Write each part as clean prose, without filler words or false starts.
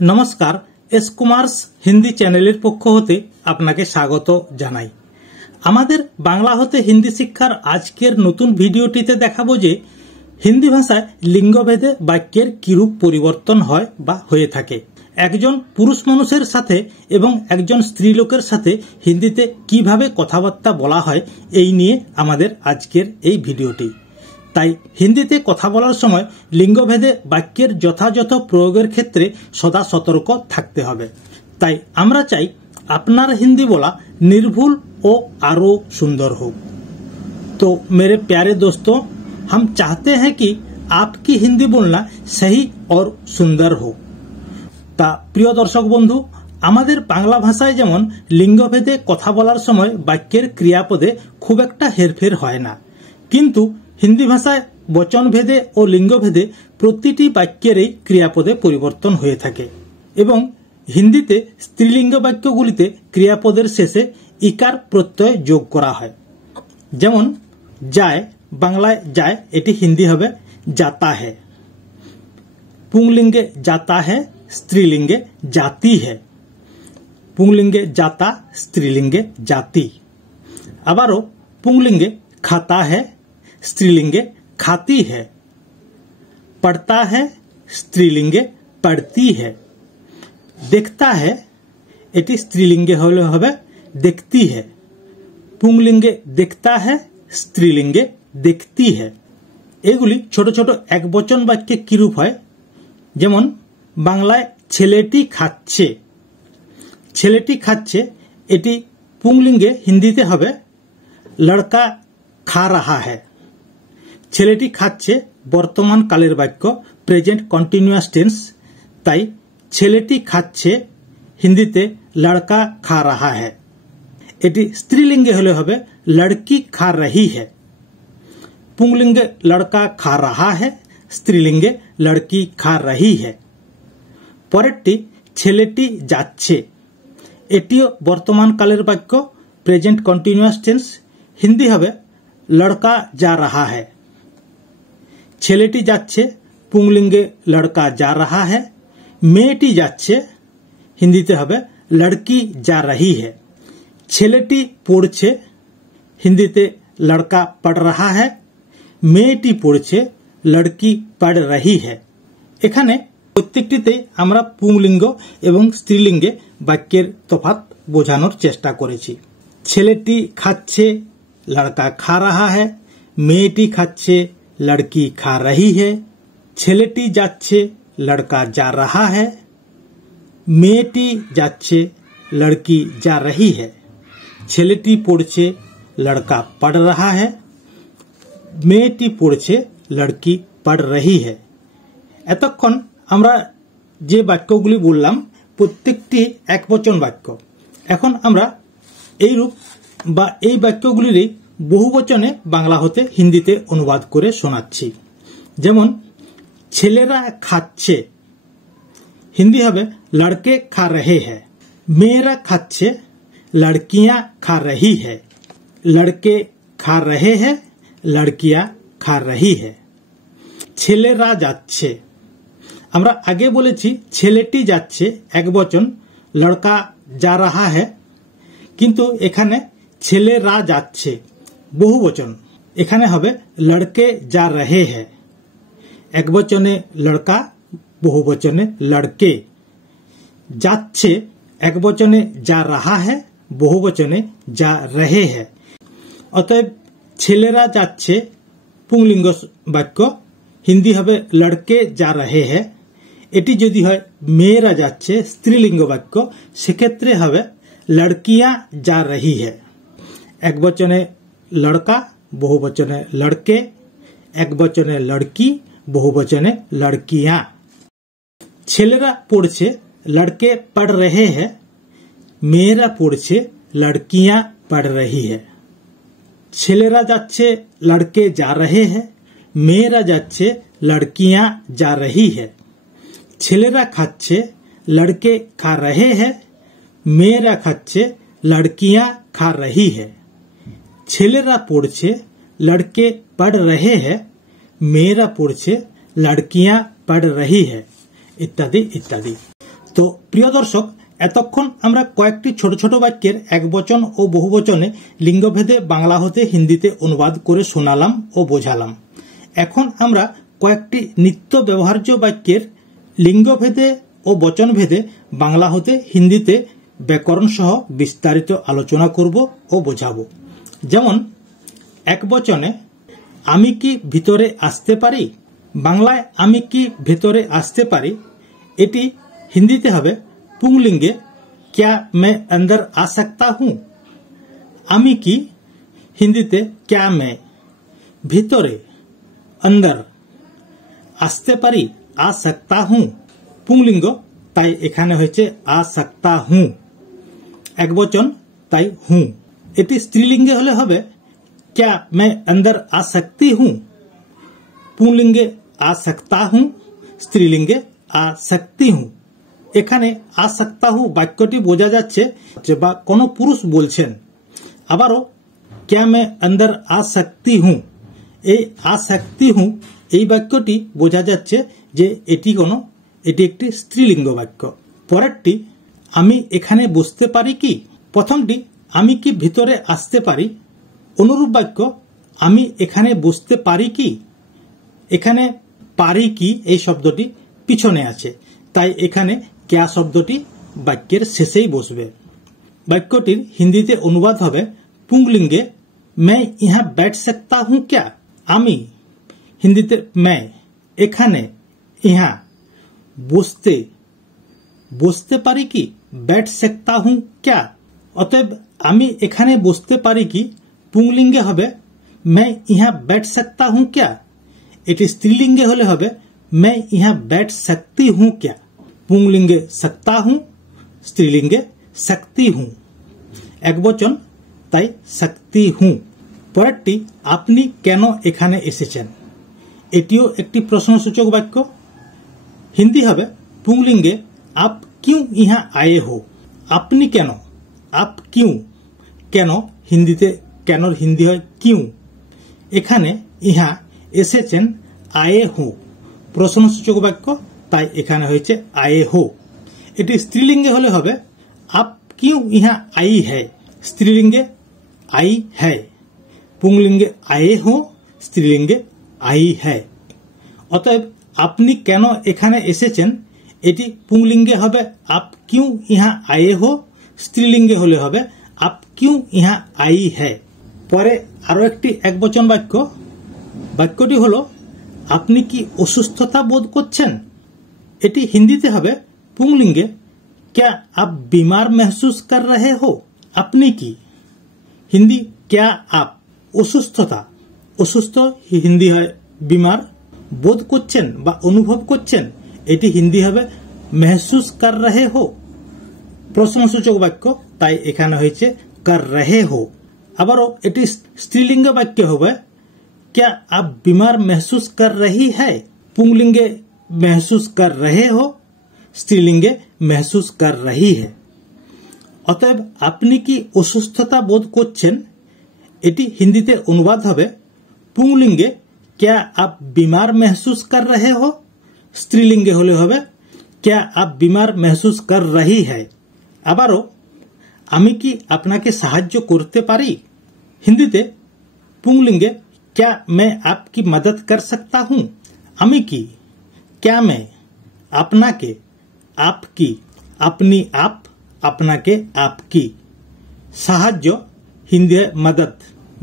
नमस्कार S Kumars Hindi चैनेलेर पक्ष होते आपनाके स्वागत जानाई। आमादेर बांगला होते हिंदी शिक्षार आजकेर नतून भिडियोटीते देखाबो जे हिंदी भाषाय लिंगभेदे वाक्येर किरूप परिवर्तन हय बा हये थाके। एकजन पुरुष मानुषेर साथे एबं एकजन स्त्री लोकेर साथे हिंदीते किभाबे कथाबार्ता बला हय एई निये आमादेर आजकेर एई भिडियोटी। ताई हिंदीते कथा बोलार समय लिंगभेदे वाक्येर यथायथ प्रयोगेर क्षेत्रे सदा सतर्क थाकते हबे। ताई आमरा चाई आपनार हिंदी बोला निर्भुल और आरो सुंदर हो। तो मेरे प्यारे दोस्तों, हम चाहते हैं कि आपकी हिंदी बोलना सही और सुंदर हो। ता प्रिय दर्शक बंधु, आमादेर बांगला भाषाय जेमन लिंगभेदे कथा बोलार समय वाक्येर क्रियापदे खूब एकटा हेरफेर हय ना, किन्तु हिंदी भाषाय वचन भेदे और लिंग भेदे प्रतिटी वाक्येरই क्रियापदे परिवर्तन हয়ে থাকে এবং হিন্দিতে স্ত্রীলিঙ্গ বাক্যগুলিতে ক্রিয়াপদের শেষে ইকার প্রত্যয় যোগ করা হয়। যেমন যায়, বাংলায় যায় এটি হিন্দি হবে जाता है। पुंगलिंगे जाता है, स्त्रीलिंगे जाती है। पुंगलिंगे जाता, स्त्रीलिंगे जाती। आबारो पुंगलिंगे खाता है, स्त्रीलिंगे खाती है। पढ़ता है, स्त्रीलिंगे पढ़ती है। देखता है एटी स्त्रीलिंगे हबे देखती है। पुंगलिंगे देखता है, स्त्रीलिंगे देखती है। एगुली छोटो छोटो एक वचन वाक्ये किरूप हय। जेमन बांगलाय छेलेटी खाच्छे, छेलेटी खाच्छे एटी पुंगलिंगे हिंदीते हबे लड़का खा रहा है। ছেলেটি খাচ্ছে বর্তমান কালের বাক্য প্রেজেন্ট কন্টিনিউয়াস টেন্স, তাই ছেলেটি খাচ্ছে হিন্দিতে লড়কা খা রাহা হ্যায়। এটি স্ত্রীলিঙ্গে হলে হবে লড়কি খা রহি হ্যায়। পুংলিঙ্গে লড়কা খা রাহা হ্যায়, স্ত্রীলিঙ্গে লড়কি খা রহি হ্যায়। পরেরটি ছেলেটি যাচ্ছে, এটিও বর্তমান কালের বাক্য প্রেজেন্ট কন্টিনিউয়াস টেন্স, হিন্দি হবে লড়কা যা রাহা হ্যায়। ছেলেটি যাচ্ছে পুংলিঙ্গে লড়কা যা রাহা হ্যায়। মেয়েটি যাচ্ছে হিন্দিতে হবে লড়কি যা রহি হ্যায়। ছেলেটি পড়ছে হিন্দিতে লড়কা পড় রাহা হ্যায়। মেয়েটি পড়ছে লড়কি পড় রহি হ্যায়। এখানে প্রত্যেকটিতে আমরা পুংলিঙ্গ এবং স্ত্রীলিঙ্গে বাক্যের তফাৎ বোঝানোর চেষ্টা করেছি। ছেলেটি খাচ্ছে लड़का खा रहा है, मेয়েটি खाচ্ছে लड़की खा रही है। ছেলেটি যাচ্ছে लड़का जा रहा है, মেয়েটি যাচ্ছে लड़की जा रही है। ছেলেটি পড়ছে लड़का पढ़ रहा है, মেয়েটি পড়ছে लड़की पढ़ रही है। এতক্ষণ আমরা যে বাক্যগুলি বললাম প্রত্যেকটি একবচন বাক্য। এখন আমরা এই রূপ বা এই বাক্যগুলিরই বহুবচনে বাংলা হতে হিন্দিতে অনুবাদ করে শোনাচ্ছি। যেমন ছেলেরা খাচ্ছে হিন্দি হবে লড়কে খা রহে হ্যায়। মেয়েরা খাচ্ছে লড়কিয়াঁ খা রহি হ্যায়। লড়কে খা রহে হ্যায়, লড়কিয়াঁ খা রহি হ্যায়। ছেলেরা যাচ্ছে, আমরা আগে বলেছি ছেলেটি যাচ্ছে একবচন লড়কা যা রাহা হ্যায়, কিন্তু এখানে ছেলেরা যাচ্ছে বহুবচন, এখানে হবে লড়কে যা রহে হ্যায়। একবচনে লড়কা, বহুবচনে লড়কে। যাচ্ছে একবচনে যা রাহা হ্যায়, বহুবচনে যা রহে হ্যায়। অতএব ছেলেরা যাচ্ছে পুংলিঙ্গ বাক্য, হিন্দি হবে লড়কে যা রহে হ্যায়। এটি যদি হয় মেয়েরা যাচ্ছে স্ত্রীলিঙ্গ বাক্য, সেক্ষেত্রে হবে लड़कियां जा रही है। एक वचने लड़का, बहुवचने लड़के। एक वचने लड़की, बहुवचने लड़कियां। ছেলেরা পড়ছে लड़के पढ़ रहे हैं, মেয়েরা পড়ছে लड़कियां पढ़ रही है। ছেলেরা যাচ্ছে लड़के जा रहे हैं, মেয়েরা যাচ্ছে लड़कियां जा रही है। ছেলেরা খাচ্ছে लड़के खा रहे हैं, মেয়েরা খাচ্ছে लड़कियां खा रही है। ছেলেরা পড়ছে लड़के पढ़ रहे हैं, মেয়েরা পড়ছে लड़कियां पढ़ रही है, इत्यादि इत्यादि। तो তো প্রিয় দর্শক, এতক্ষণ আমরা কয়েকটি ছোট ছোট বাক্যের একবচন ও বহুবচনে লিঙ্গভেদে বাংলা হতে হিন্দিতে অনুবাদ করে শোনালাম ও বোঝালাম। এখন আমরা কয়েকটি নিত্য ব্যবহার্য বাক্যের লিঙ্গভেদে ও বচনভেদে বাংলা হতে হিন্দিতে ব্যাকরণ সহ বিস্তারিত আলোচনা করব ও বোঝাবো। যেমন একবচনে আমি কি ভিতরে আসতে পারি, বাংলায় আমি কি ভেতরে আসতে পারি, এটি হিন্দিতে হবে পুংলিঙ্গে क्या मैं अंदर आ सकता हूँ। আমি কি হিন্দিতে क्या मैं, ভিতরে अंदर, আসতে পারি आ सकता हूँ পুংলিঙ্গ, তাই এখানে হয়েছে आ सकता हूँ। একবচন তাই हूँ। এটি স্ত্রীলিঙ্গে হলে হবে क्या मैं अंदर आ सकती हूँ, পুংলিঙ্গে आ सकता हूँ, স্ত্রীলিঙ্গে आ सकती हूँ। এখানে आ सकता हूँ বাক্যটি বোঝা যাচ্ছে যে বা কোনো পুরুষ বলছেন। আবারও क्या मैं अंदर आ सकती हूँ, এই आ सकती हूँ এই বাক্যটি বোঝা যাচ্ছে যে এটি একটি স্ত্রীলিঙ্গ বাক্য। পরেরটি আমি এখানে বসতে পারি কি, প্রথমটি আমি কি ভিতরে আসতে পারি, অনুরূপ বাক্য আমি এখানে বসতে পারি কি। এখানে পারি কি এই শব্দটি পিছনে আছে, তাই এখানে क्या শব্দটি বাক্যের শেষেই বসবে। বাক্যটির হিন্দিতে অনুবাদ হবে পুংলিঙ্গে मैं यहाँ बैठ सकता हूँ क्या, আমি হিন্দিতে मैं, এখানে यहाँ বসতে পারি কি बैठ सकता हूँ क्या। অতএব আমি এখানে বসতে পারি কি পুংলিঙ্গে হবে मैं यहाँ बैठ सकता हूँ क्या। এটি স্ত্রীলিঙ্গে হলে হবে मैं यहाँ बैठ सकती हूँ क्या। পুংলিঙ্গে सकता हूँ, স্ত্রীলিঙ্গে सकती हूँ। একবচন তাই सकती हूँ। পরেরটি আপনি কেন এখানে এসেছেন, এটিও একটি প্রশ্নসূচক বাক্য। হিন্দি হবে পুংলিঙ্গে आप क्यों यहाँ आए हो। আপনি কেন, आप क्यों, কেন হিন্দিতে কেনর হিন্দি হয় क्यों। এখানে ইহা এসেছেন आए हो প্রশ্নসূচক বাক্য, তাই এখানে হয়েছে आए हो। এটি স্ত্রীলিঙ্গে হলে হবে आप क्यों यहाँ आई है, স্ত্রীলিঙ্গে आई है, পুংলিঙ্গে आए हो, স্ত্রীলিঙ্গে आई है। অতএব আপনি কেন এখানে এসেছেন এটি পুংলিঙ্গে হবে आप क्यों यहाँ आए हो, স্ত্রীলিঙ্গে হলে হবে आप क्यों यहाँ आई है। পরে আরো একটি একবচন বাক্য, বাক্যটি হলো আপনি কি অসুস্থতা বোধ করছেন, এটি হিন্দিতে হবে পুংলিঙ্গে क्या आप बीमार महसूस कर रहे हो। আপনি কি হিন্দি क्या आप, অসুস্থতা, অসুস্থ হিন্দি হয় बीमार, বোধ করছেন বা অনুভব করছেন এটি হিন্দি হবে महसूस कर रहे हो প্রশ্নসূচক বাক্য, তাই এখানে হয়েছে कर रहे हो। আবারও এটি স্ত্রীলিঙ্গ বাক্য হবে क्या आप बीमार महसूस कर रही है, पुंगलिंगे महसूस कर रहे हो, स्त्रीलिंगे महसूस कर रही है। অতএব আপনি কি অসুস্থতা বোধ করছেন এটি হিন্দিতে অনুবাদ হবে পুংলিঙ্গে क्या आप बीमार महसूस कर रहे हो, স্ত্রীলিঙ্গে হলে হবে क्या आप बीमार महसूस कर रही है। আবারও আমি কি আপনাকে সাহায্য করতে পারি, হিন্দিতে পুংলিঙ্গে क्या मैं आपकी मदद कर सकता हूँ। আমি কি क्या मैं, আপনাকে, आपकी, अपनी आप, আপনাকে आपकी। সাহায্য হিন্দি मदद,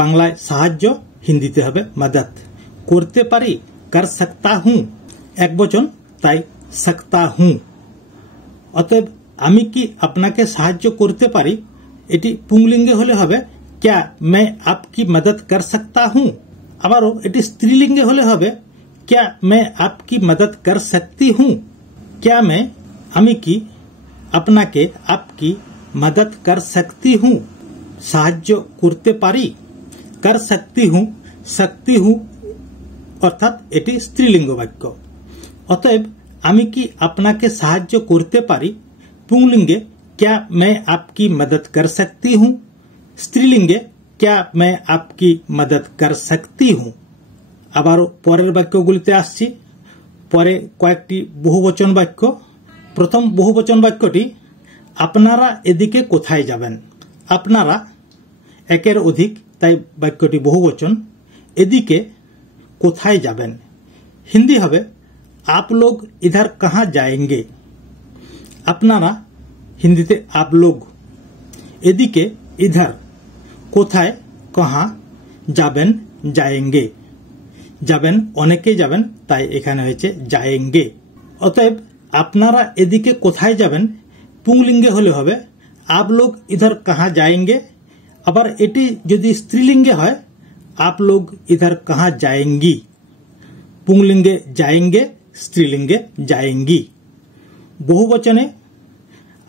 বাংলায় সাহায্য হিন্দিতে হবে मदद। করতে পারি कर सकता हूँ, একবচন তাই सकता हूँ। অতএব আমি কি আপনাকে সাহায্য করতে পারি এটি পুংলিঙ্গে হলে হবে क्या मैं आपकी मदद कर सकता हूँ। আবারও এটি স্ত্রীলিঙ্গে হলে হবে क्या मैं आपकी मदद कर सकती हूँ। क्या मैं আমি কি আপনাকে आपकी मदद कर सकती हूँ সাহায্য করতে পারি। कर सकती हूँ অর্থাৎ এটি স্ত্রীলিঙ্গ বাক্য। অতএব আমি কি আপনাকে সাহায্য করতে পারি পুংলিঙ্গে क्या मैं आपकी मदद कर सकती हूँ, স্ত্রীলিঙ্গে क्या मैं आपकी मदद कर सकती हूँ। আবারও পরের বাক্যগুলিতে আসছি। পরে কয়েকটি বহুবচন বাক্য। प्रथम बहुवचन वाक्यटी आपनारा एदिके कोथाय जाबेन। आपनारा एकेर अधिक ताई वाक्यटी बहुवचन, एदिके कोथाय जाबेन। हिंदी हबे आप लोग इधर कहाँ जाएंगे। आपनारा हिंदीते आप लोग, एदिके इधर, कोथाय कहाँ, जाबेन जाएंगे। जाबेन अनेके जाबेन ताई एखाने हयेछे जाएंगे। अतएव आपनारा एदिके कोथाय जाबेन पुंलिंगे होले हबे आप लोग इधर कहाँ जाएंगे। आबार एटी यदि स्त्रीलिंगे हय आप लोग इधर कहाँ जाएंगी। पुंलिंगे जाएंगे, स्त्रीलिंगे जाएंगी। बहुवचने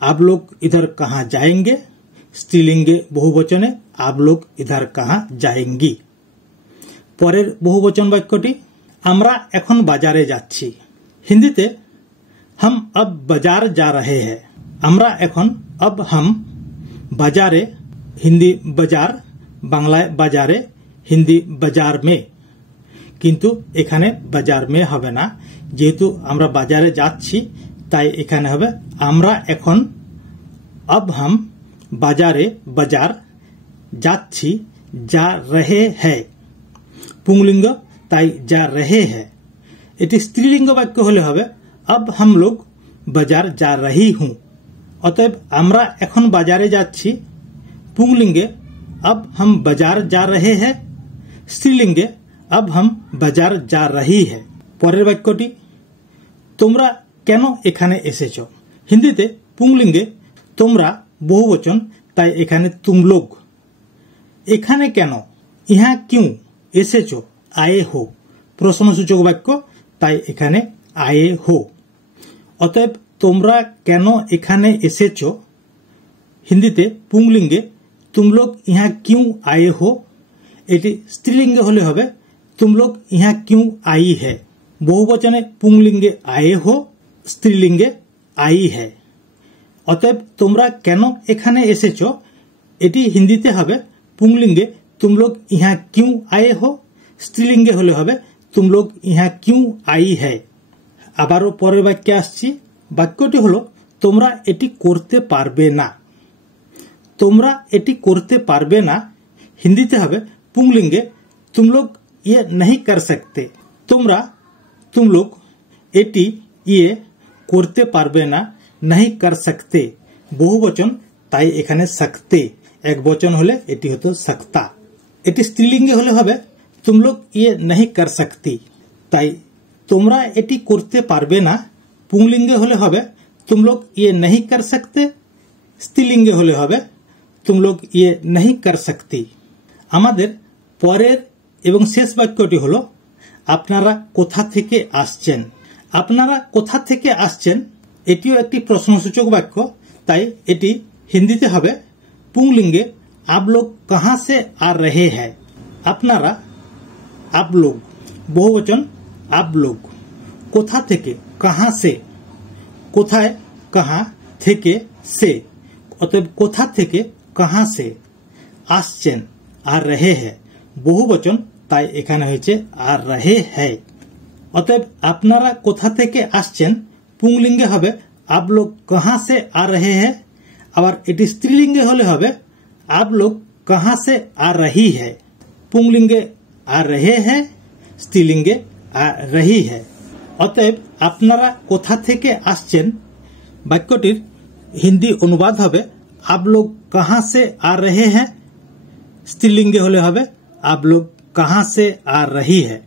आप लोग इधर कहाँ जाएंगे, स्त्रीलिंगे बहुवचने आप लोग इधर कहाँ जाएंगी। परेर बहुवचन वाक्यटी आमरा एखन बाजारे जाচ্ছি। हिंदीते हम अब बाजार जा रहे हैं। आमरा एखन, अब हम, बाजारे हिंदी बाजार, बांग्लाय बाजारे, हिंदी बाजार में। किन्तु एखाने बाजार में हबे ना, जेहेतु आमरा बाजारे जाচ্ছি ताई एखाने हबे आमरा एखन, अब हम बाजारे, बाजार, जाচ্ছি, जा रहे हैं। पुंलिंग ताई जा रहे हैं। एटी स्त्रीलिंग वाक्य होले हबे अब हम लोग बाजार जा रही हूँ। अतएव आमरा एखन बाजारे जाচ্ছি, पुंलिंगे अब हम बाजार जा रहे हैं, स्त्रीलिंगे अब हम बाजार जा रही है। परेर वाक्यटी तोमरा केन एखाने एसेछो। हिंदीते पुंलिंगे तोमरा बहुवचन ताई एखाने तुम लोग। एखाने केन, इहाँ क्यों, एसेछो आए हो, प्रश्नसूचक वाक्य ताई एखाने आए हो। अतएव तोमरा केन एखाने एसेछो। हिंदीते पुंलिंगे तुम लोग यहाँ क्यों आए हो। एटी स्त्रीलिंगे होले हबे तुम लोग यहाँ क्यों आई है। बहुवचने पुंलिंगे आए हो, स्त्रीलिंगे आई है। अतएव तोमरा केन एखाने एसेछो। एटी हिंदीते हबे पुंलिंगे तुम लोग यहाँ क्यों आए हो, स्त्रीलिंगे होले हबे तुम लोग यहाँ क्यों आई है। आबारो परेर वाक्ये आसछि। वाक्यटी हलो तोमरा एटी करते पारबे ना। तोमरा एटी करते पारबे ना हिंदीते हबे पुंलिंगे तुम लोग ये नहीं कर सकते। तोमरा, तुम लोग, एटी ये करते पारबे ना, नहीं कर सकते। बहुवचन ताई एखाने सकते, एक वचन होले एटी हतो सकता। एटी स्त्रीलिंगे होले हबे तुम लोग ये नहीं कर सकती। ताई तोमरा एटी करते पारबे ना, पुंलिंगे होले हबे तुम लोग ये नहीं कर सकते, स्त्रीलिंगे होले हबे तुम लोग ये नहीं कर सकती। आमादेर परेर एवं शेष वाक्यटी हलो आपनारा कोथा थेके आसছেন। आपनारा कोथा थेके आसছেন एटिও একটি প্রশ্নসূচক বাক্য, তাই এটি হিন্দিতে হবে पुंलिंगे आप लोग कहाँ से आ रहे हैं। आपनारा, आप लोग, बहुवचन आप लोग, कोथा थेके, कहाँ से, कोथाय, कहाँ, थेके, से। अतएव कोथा थेके, कहाँ से, आसছেন, आ रहे हैं, बहुवचन ताई एखाने हयेछे आ रहे हैं। अतएव आपनारा कोथा थेके आसছেন पुंलिंगे हबे आप लोग कहाँ से आ रहे हैं। आबार एटी स्त्रीलिंगे होले हबे आप लोग कहाँ से आ रही है। पुंलिंगे आ रहे हैं, स्त्रीलिंगे आ रही है। अतएव आपनारा कोथा थेके आसছেন वाक्यटिर हिंदी अनुवाद हबे आप लोग कहाँ से आ रहे हैं, स्त्रीलिंगे होले हबे आप लोग कहाँ से आ रही है।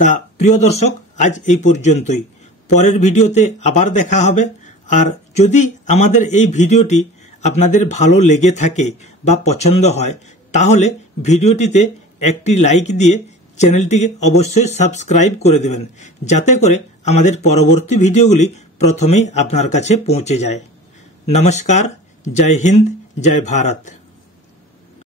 ता प्रिय दर्शक आज এই পর্যন্তই। পরের ভিডিওতে আবার দেখা হবে। আর যদি আমাদের এই ভিডিওটি আপনাদের ভালো লেগে থাকে বা পছন্দ হয় তাহলে ভিডিওটিতে একটি লাইক দিয়ে চ্যানেলটিকে অবশ্যই সাবস্ক্রাইব করে দেবেন, যাতে করে আমাদের পরবর্তী ভিডিওগুলি প্রথমেই আপনার কাছে পৌঁছে যায়। নমস্কার, জয় হিন্দ, জয় ভারত।